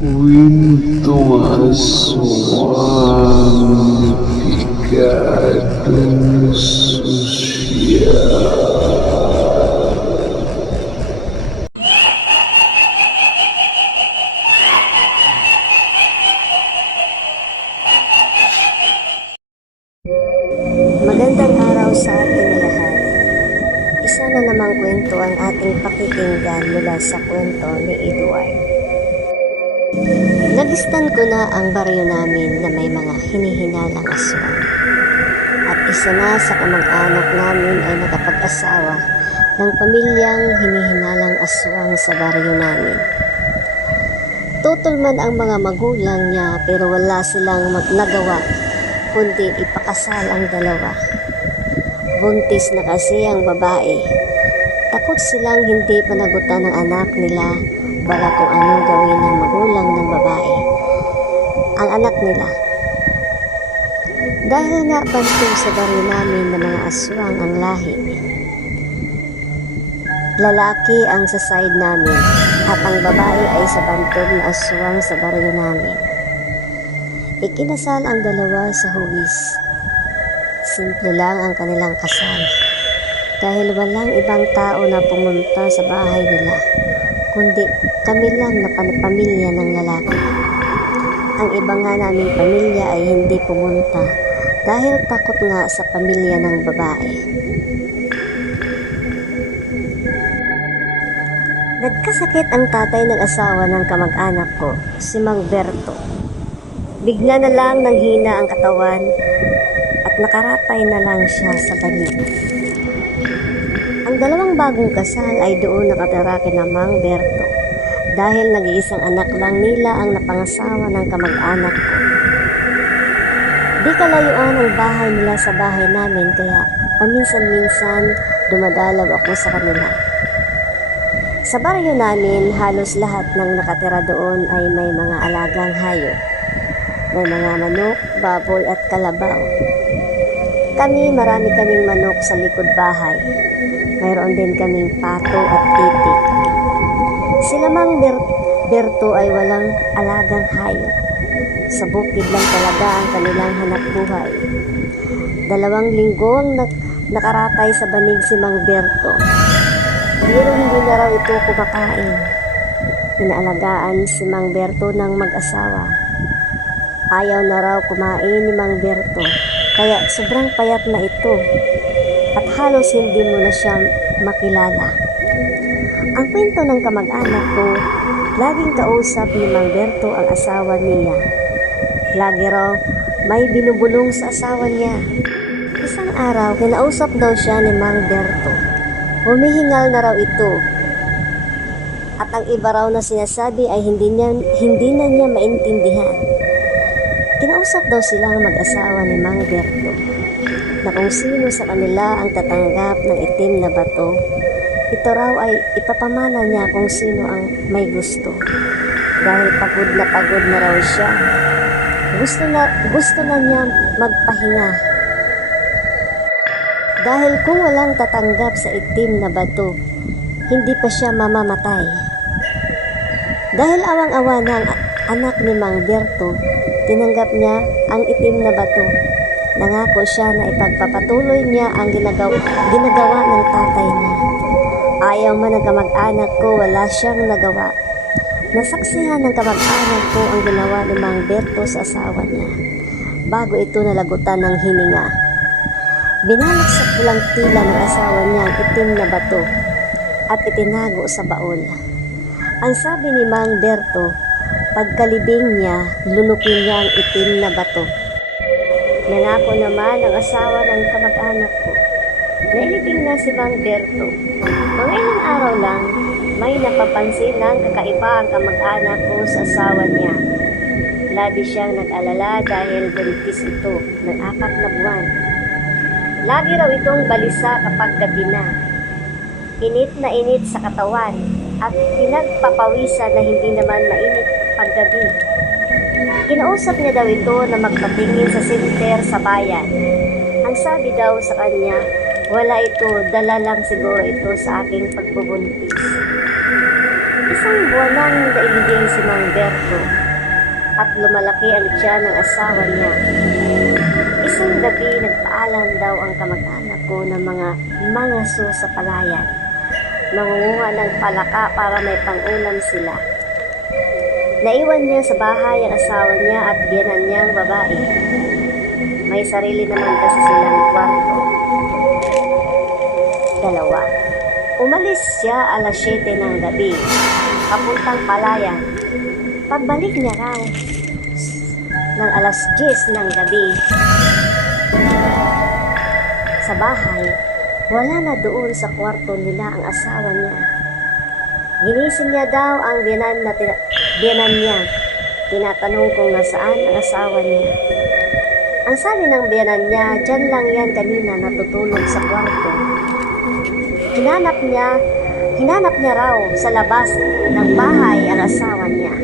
Kwentong aswang bigatong sosyal. Magandang araw sa ating lahat. Isa na namang kwento ang ating pakikinggan mula sa kwento ni Edward. Nagistan ko na ang baryo namin na may mga hinihinalang aswang. At isa na sa kamag-anak namin ay nakapag-asawa ng pamilyang hinihinalang aswang sa baryo namin. Tutol man ang mga magulang niya pero wala silang mag- nagawa kundi ipakasal ang dalawa. Buntis na kasi ang babae. Takot silang hindi panagutan ng anak nila baka kung ano gawin ng magulang ng babae. Ang anak nila. Dahil nga bantog sa baryo namin ng mga aswang ang lahi. Lalaki ang sa side namin at ang babae ay sa bantog na aswang sa baryo namin. Ikinasal ang dalawa sa huwis. Simple lang ang kanilang kasal. Dahil walang ibang tao na pumunta sa bahay nila, kundi kami lang na pamilya ng lalaki. Ang iba nga naming pamilya ay hindi pumunta dahil takot nga sa pamilya ng babae. Nagkasakit ang tatay ng asawa ng kamag-anak ko, si Mang Berto. Bigla na lang nanghina ang katawan at nakaratay na lang siya sa banig. Ang dalawang bagong kasal ay doon nakatira kina Mang Berto dahil nag-iisang anak lang nila ang napangasawa ng kamag-anak ko. Di kalayuan ang bahay nila sa bahay namin kaya paminsan-minsan dumadalaw ako sa kanila. Sa baryo namin, halos lahat ng nakatira doon ay may mga alagang hayop. May mga manok, baboy at kalabaw. Kami, marami kaming manok sa likod bahay. Mayroon din kaming pato at titik. Sila mang Ber- Berto ay walang alagang hayop. Sa bukid lang talaga ang kanilang hanap buhay. Dalawang linggo ang nak- nakaratay sa banig si Mang Berto. Pero hindi na raw ito kumakain. Inaalagaan si Mang Berto ng mag-asawa. Ayaw na raw kumain ni Mang Berto, kaya sobrang payat na ito at halos hindi mo na siya makilala. Ang kwento ng kamag-anak ko, laging kausap ni Mang Berto ang asawa niya. Lagi raw may binubulong sa asawa niya. Isang araw, kinausap daw siya ni Mang Berto. Humihingal na raw ito. At ang iba raw na sinasabi ay hindi, niya, hindi na niya maintindihan. Kinausap daw silang mag-asawa ni Mang Berto na kung sino sa kanila ang tatanggap ng itim na bato, ito raw ay ipapamana niya kung sino ang may gusto. Dahil pagod na pagod na raw siya. Gusto na, gusto na niya magpahinga. Dahil kung walang tatanggap sa itim na bato, hindi pa siya mamamatay. Dahil awang-awa ang anak ni Mang Berto, tinanggap niya ang itim na bato. Nangako siya na ipagpapatuloy niya ang ginagawa, ginagawa ng tatay niya. Ayaw man ng kamag-anak ko, wala siyang nagawa. Nasaksihan ng kamag-anak ko ang ginawa ni Mang Berto sa asawa niya. Bago ito nalagutan ng hininga. Binalak sa pulang tila ng asawa niya ang itim na bato at itinago sa baul. Ang sabi ni Mang Berto, pagkalibing niya, lunukin niya ang itim na bato. Nangako naman ang asawa ng kamag-anak ko. Nailibing na si Mang Berto. Mga ilang araw lang, may napapansin ng kakaiba ang kamag-anak ko sa asawa niya. Labi siyang nag-alala dahil buntis ito ng apat na buwan. Lagi raw itong balisa kapag gabi na. Init na init sa katawan at pinagpapawisan na hindi naman mainit paggabi. Kinausap niya daw ito na magpatingin sa center sa bayan. Ang sabi daw sa kanya, wala ito, dala lang siguro ito sa aking pagbubuntis. Isang buwan nang nailibing si Mang Berto at lumalaki ang tiyan ng asawa niya. Isang gabi nagpaalam daw ang kamag-anak ko ng mga mangaso sa palayan. Mangunguha ng palaka para may pangulam sila. Naiwan niya sa bahay ang asawa niya at biyanan niyang babae. May sarili naman kasi silang kwarto. Dalawa. Umalis siya alas 7 ng gabi, papuntang palayan. Pagbalik niya raw ng alas 10 ng gabi sa bahay, wala na doon sa kwarto nila ang asawa niya. Ginising niya daw ang biyanan, na biyanan niya. Tinatanong kung nasaan ang asawa niya. Ang sabi ng biyanan niya, dyan lang yan kanina natutulog sa kwarto. Hinanap niya, hinanap niya raw sa labas ng bahay ang asawa niya.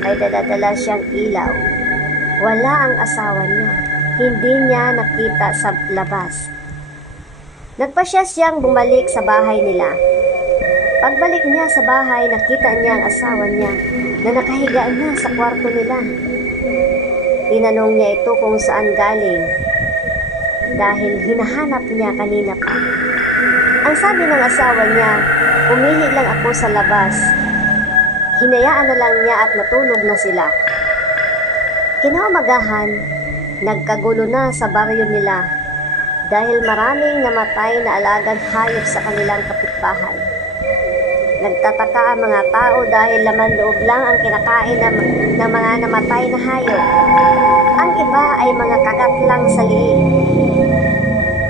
May daladala siyang ilaw. Wala ang asawa niya. Hindi niya nakita sa labas. Nagpasya siyang bumalik sa bahay nila. Pagbalik niya sa bahay, nakita niya ang asawa niya na nakahiga na sa kwarto nila. Tinanong niya ito kung saan galing dahil hinahanap niya kanina pa. Ang sabi ng asawa niya, umihi lang ako sa labas. Hinayaan na lang niya at natulog na sila. Kinaumagahan, nagkagulo na sa baryo nila dahil maraming namatay na alagang hayop sa kanilang kapitbahay. Nagtataka ang mga tao dahil laman loob lang ang kinakain ng, ng mga namatay na hayop. Ang iba ay mga kagat lang sa liig.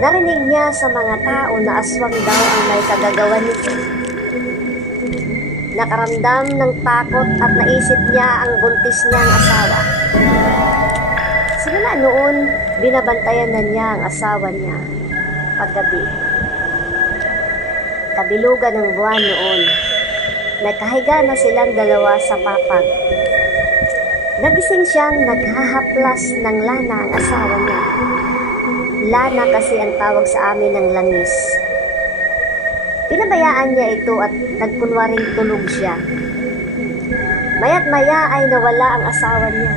Narinig niya sa mga tao na aswang daw ang may kagagawa nito. Nakaramdam ng takot at naisip niya ang buntis niyang asawa. Simula noon, binabantayan na niya ang asawa niya paggabi. Kabilugan ng buwan noon, nagkahiga na silang dalawa sa papag. Nagising siyang naghahaplas ng lana ang asawa niya. Lana kasi ang tawag sa amin ng langis. Pinabayaan niya ito at nagkunwaring tulog siya. Maya't maya ay nawala ang asawa niya.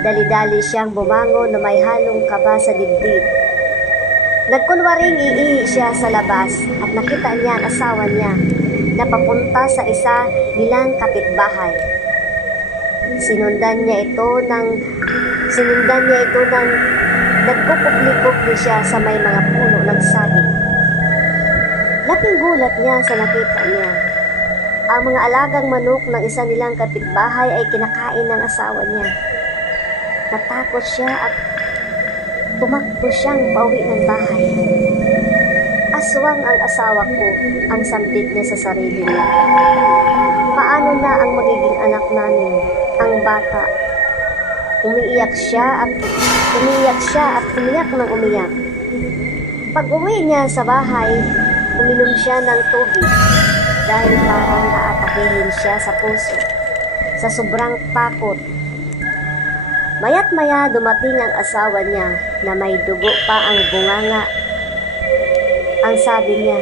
Dali-dali siyang bumangon na may halong kaba sa dibdib. Nagkunwaring iihi siya sa labas at nakita niya ang asawa niya na papunta sa isa nilang kapitbahay. Sinundan niya ito ng sinundan niya ito ng nagkukupli-kupli siya sa may mga puno ng saging. Laking gulat niya sa nakita niya. Ang mga alagang manok ng isa nilang kapitbahay ay kinakain ng asawa niya. Natakot siya at tumakbo siyang pauwi ng bahay. Aswang ang asawa ko, ang sambit niya sa sarili niya. Paano na ang magiging anak namin, ang bata? Umiiyak siya at umiiyak siya at umiyak ng umiyak. Pag uwi niya sa bahay, uminom siya ng tubig dahil parang naatakihin siya sa puso. Sa sobrang takot, Mayat maya dumating ang asawa niya na may dugo pa ang bunganga. Ang sabi niya,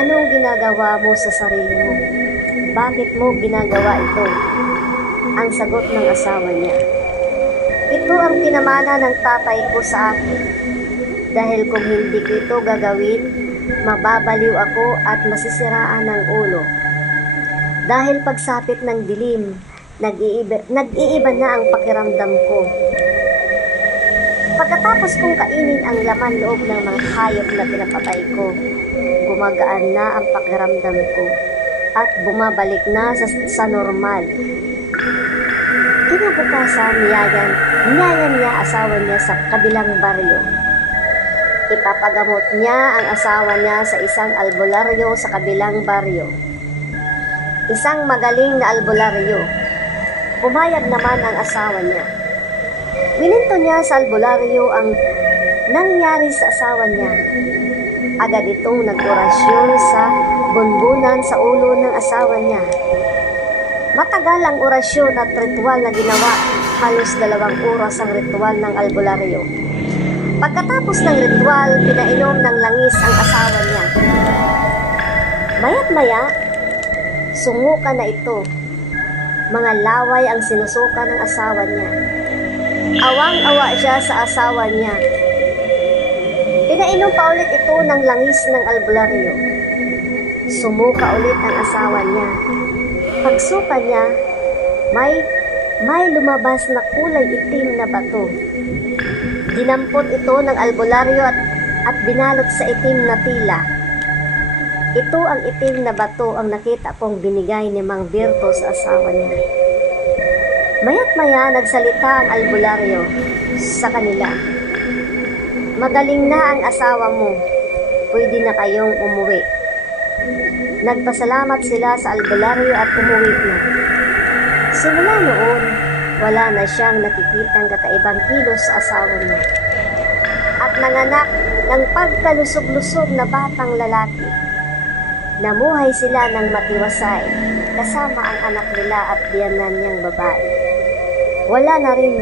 anong ginagawa mo sa sarili mo? Bakit mo ginagawa ito? Ang sagot ng asawa niya, ito ang pinamana ng tatay ko sa akin. Dahil kung hindi ko ito gagawin, mababaliw ako at masisiraan ng ulo. Dahil pagsapit ng dilim, nag-iiba, nag-iiba na ang pakiramdam ko. Pagkatapos kong kainin ang laman loob ng mga hayop na pinapatay ko, gumagaan na ang pakiramdam ko at bumabalik na sa, sa normal. Kinabukasan, niyayan, niyayan niya asawa niya sa kabilang baryo. Ipapagamot niya ang asawa niya sa isang albularyo sa kabilang baryo. Isang magaling na albularyo. Pumayag naman ang asawa niya. Wininto niya sa albularyo ang nangyari sa asawa niya. Agad itong nag-orasyon sa bunbunan sa ulo ng asawa niya. Matagal ang orasyon at ritual na ginawa. Halos dalawang oras ang ritual ng albularyo. Pagkatapos ng ritual, pinainom ng langis ang asawa niya. Mayat maya, Sunguka na ito. Mga laway ang sinusuka ng asawa niya. Awang-awa siya sa asawa niya. Pinainom pa ulit ito ng langis ng albularyo. Sumuka ulit ang asawa niya. Pagsuka niya, may may lumabas na kulay itim na bato. Dinampot ito ng albularyo at, at binalot sa itim na tila. Ito ang itim na bato ang nakita kong binigay ni Mang Berto sa asawa niya. Mayat maya nagsalita ang albularyo sa kanila. Magaling na ang asawa mo. Pwede na kayong umuwi. Nagpasalamat sila sa albularyo at umuwi na. Simula noon, wala na siyang nakikitang kakaibang kilos sa asawa niya. At nanganak ng pagkalusog-lusog na batang lalaki. Namuhay sila ng matiwasay kasama ang anak nila at biyanan niyang babae. Wala na rin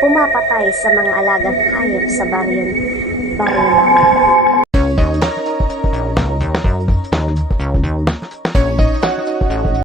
pumapatay sa mga alagang hayop sa baryon, baryon.